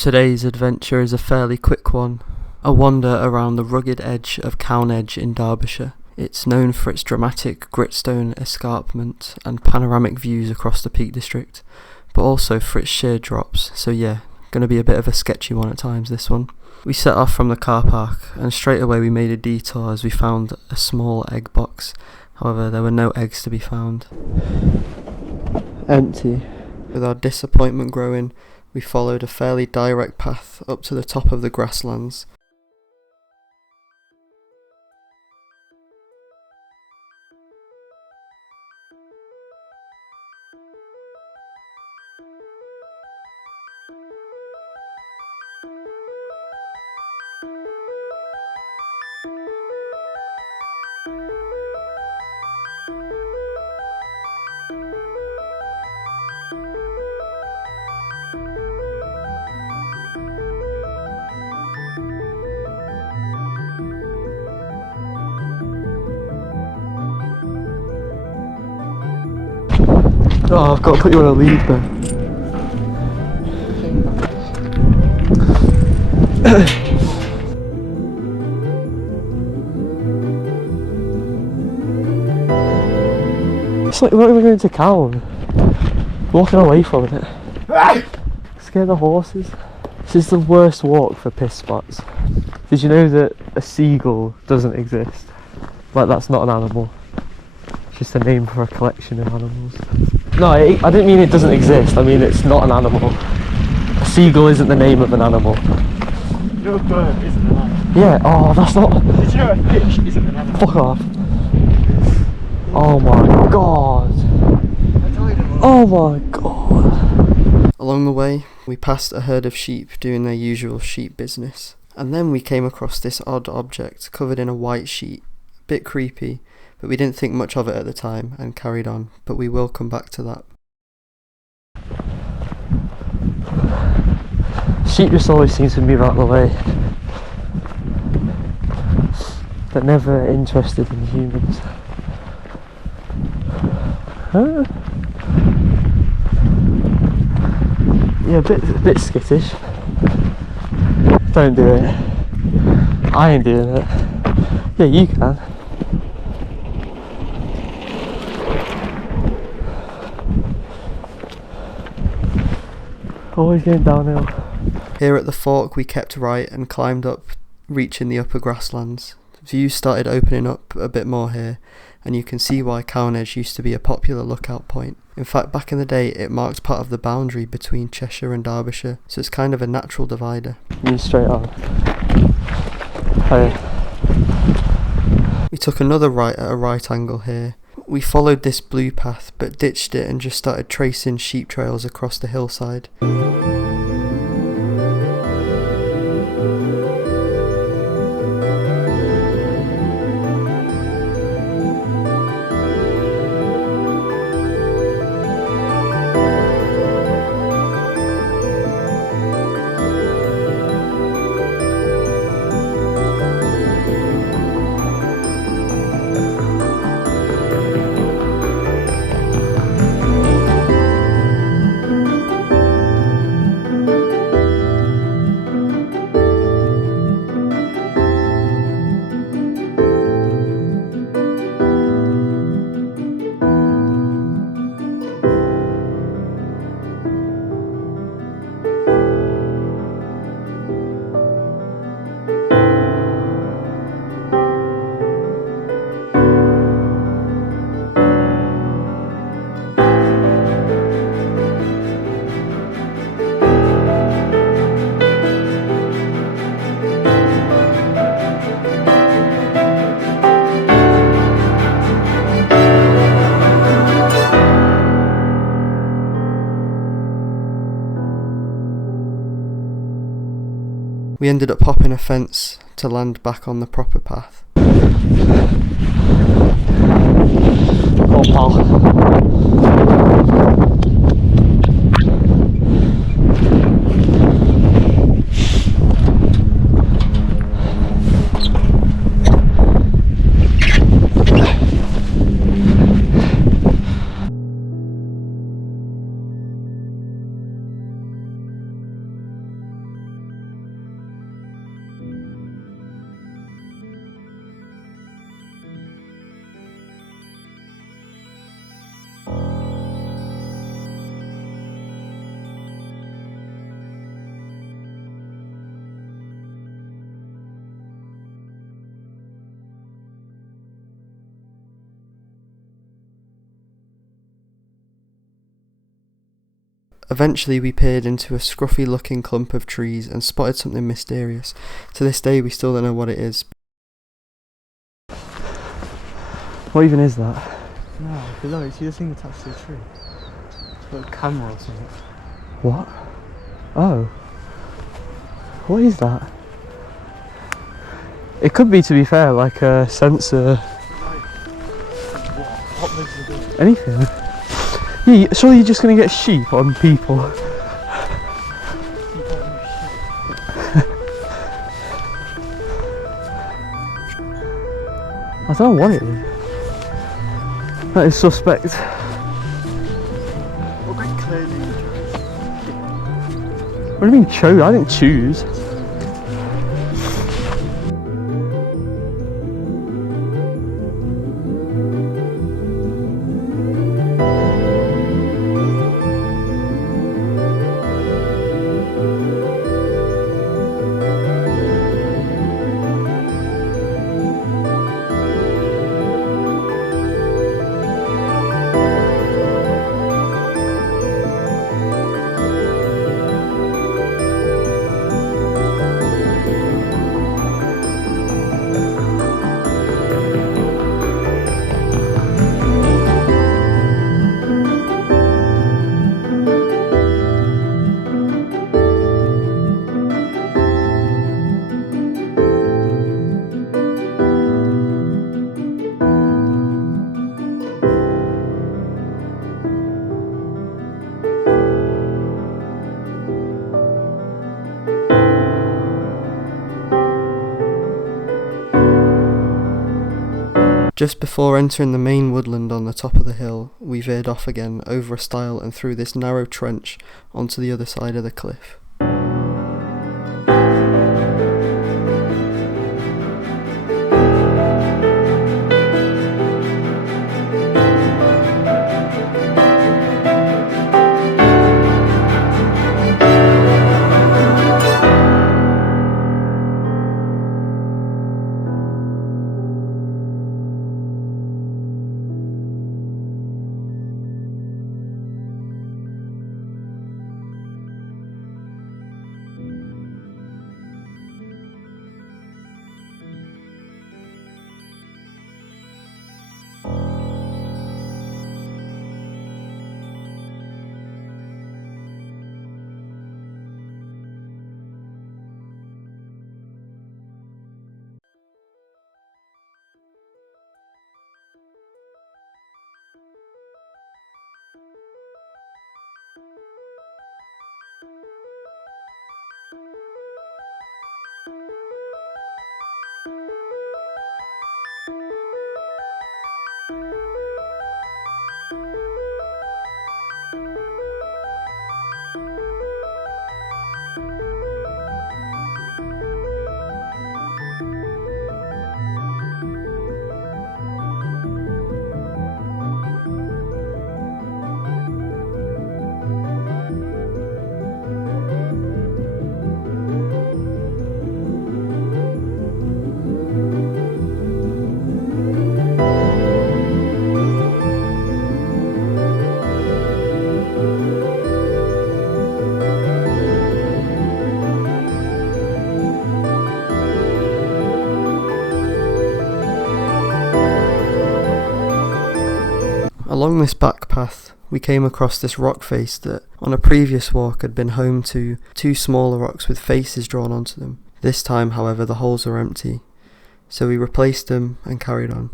Today's adventure is a fairly quick one, a wander around the rugged edge of Cown in Derbyshire. It's known for its dramatic gritstone escarpment and panoramic views across the Peak District, but also for its sheer drops, so yeah, going to be a bit of a sketchy one at times, this one. We set off from the car park, and straight away we made a detour as we found a small egg box. However, there were no eggs to be found. Empty. With our disappointment growing, we followed a fairly direct path up to the top of the grasslands. Oh, I've got to put you on a lead there. It's like we're not even going to Cown. Walking away from it. Scare the horses. This is the worst walk for piss spots. Did you know that a seagull doesn't exist? Like, that's not an animal. It's just a name for a collection of animals. No, I didn't mean it doesn't exist, I mean it's not an animal. A seagull isn't the name of an animal. You know a bird isn't an animal? Yeah, oh that's not... Did you know a fish isn't an animal? Fuck off. Oh my god. Oh my god. Along the way, we passed a herd of sheep doing their usual sheep business. And then we came across this odd object covered in a white sheet. A bit creepy. But we didn't think much of it at the time and carried on, but we will come back to that. Sheep just always seems to move out of the way. They're never interested in humans. Huh? Yeah, a bit skittish. Don't do it. I ain't doing it. Yeah, you can. Always going downhill. Here at the fork we kept right and climbed up, reaching the upper grasslands. Views started opening up a bit more here, and you can see why Cown used to be a popular lookout point. In fact, back in the day it marked part of the boundary between Cheshire and Derbyshire, so it's kind of a natural divider. You straight on. Hey. We took another right at a right angle here. We followed this blue path but ditched it and just started tracing sheep trails across the hillside. We ended up hopping a fence to land back on the proper path. Oh, pal. Eventually we peered into a scruffy looking clump of trees and spotted something mysterious. To this day we still don't know what it is. What even is that? No, below, you see the thing attached to the tree? Like a camera or something. What? Oh. What is that? It could be, to be fair, like a sensor. What makes it do? Anything. Yeah, surely you're just going to get sheep on people. I don't know what it is. That is suspect. What about clearly? What do you mean chose? I didn't choose. Just before entering the main woodland on the top of the hill, we veered off again over a stile and through this narrow trench onto the other side of the cliff. Along this back path, we came across this rock face that, on a previous walk, had been home to two smaller rocks with faces drawn onto them. This time, however, the holes were empty, so we replaced them and carried on.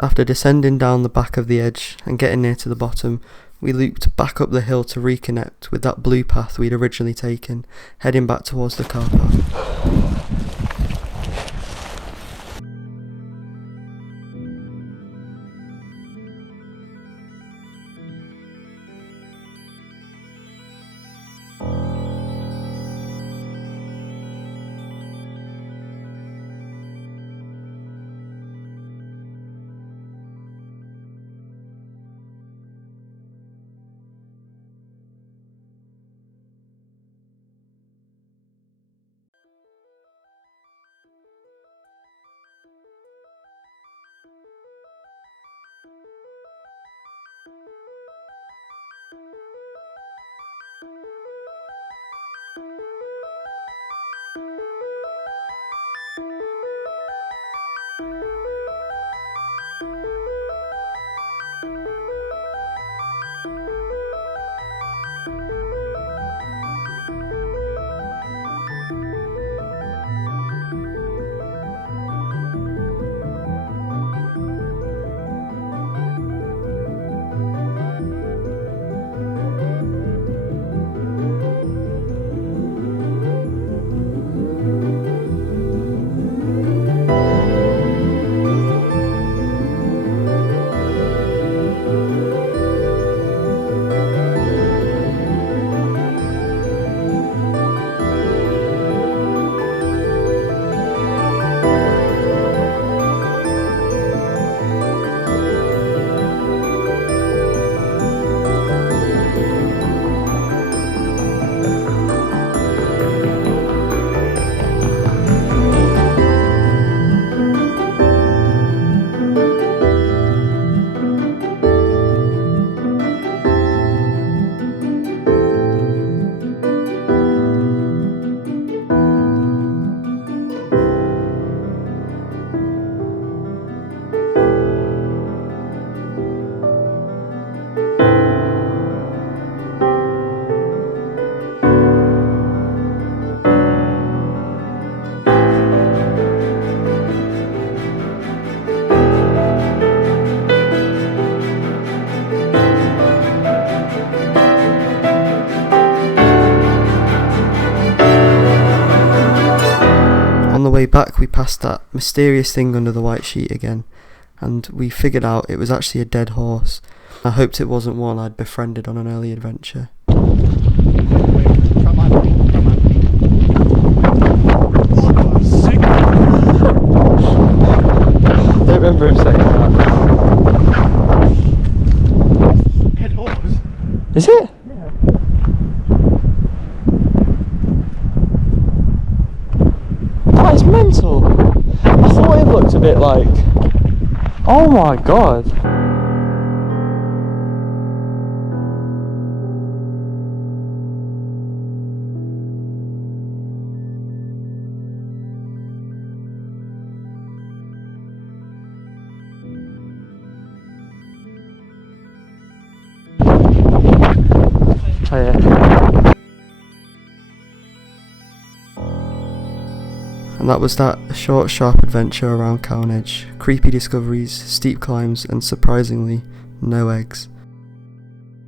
After descending down the back of the edge and getting near to the bottom, we looped back up the hill to reconnect with that blue path we'd originally taken, heading back towards the car park. On the way back, we passed that mysterious thing under the white sheet again, and we figured out it was actually a dead horse. I hoped it wasn't one I'd befriended on an early adventure. I don't remember him saying that. Dead horse? Is it? Yeah. That is mental. I thought it looked a bit like... Oh my god. Oh yeah. And that was that, a short, sharp adventure around Cown Edge. Creepy discoveries, steep climbs, and surprisingly, no eggs.